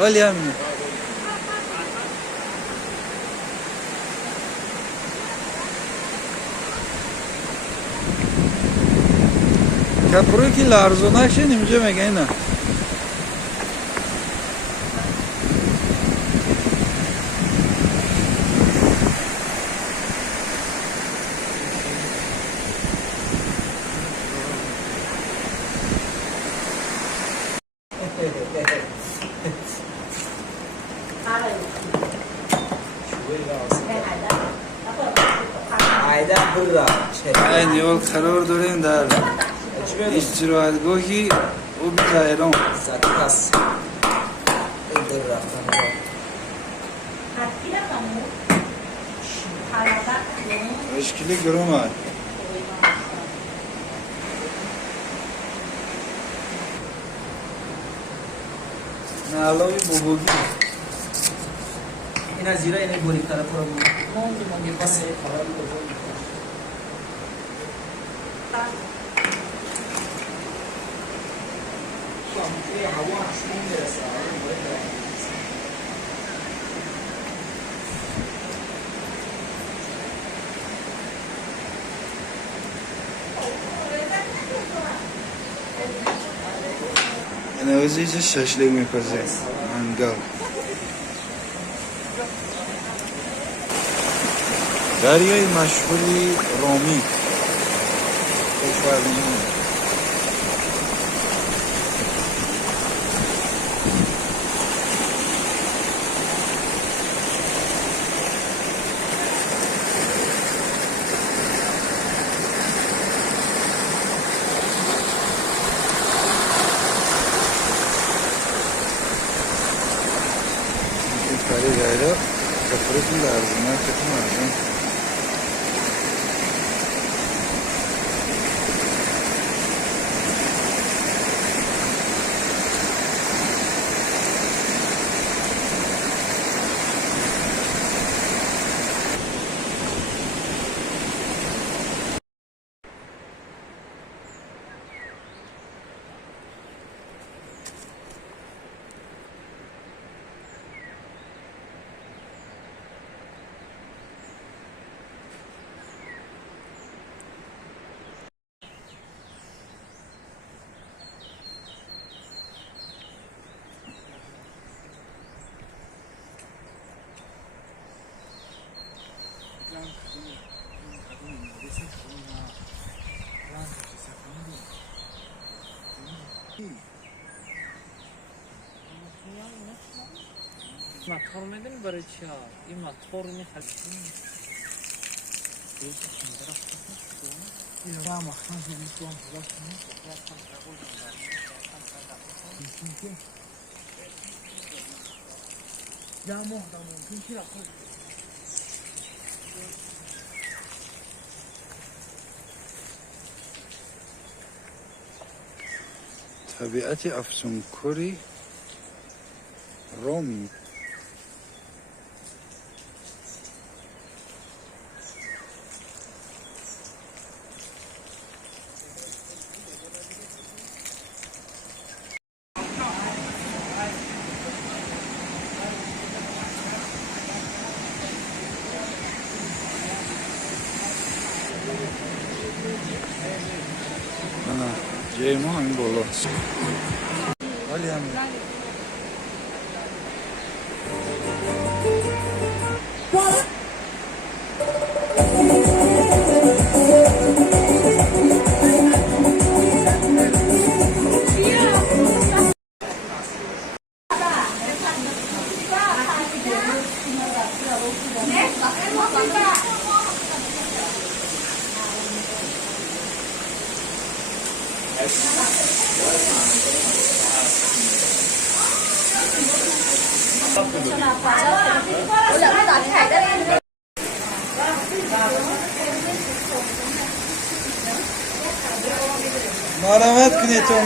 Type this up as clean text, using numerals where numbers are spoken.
Olha, köprü ki larzona şey nimce megayna. این یول قرار داریم در اجتماعاتگاهی او بی‌غیران سرکس در رفتن اشکالی گرم است. نه علاوه بزرگی این از زیرا اینه بوری طرف رو مونده پس این اوزیج ششلیک میپزه منگل دریای مشهوری رومی کشورمون کاری داره سفرتون لرزونه کتون مردم مطور میدونی برای چی ها؟ این مطور میخواد این را مخصوص میتوان طبیعت افسونکوری رومی ana جای ما همین بالاست ولی همین مرحمت کنید تو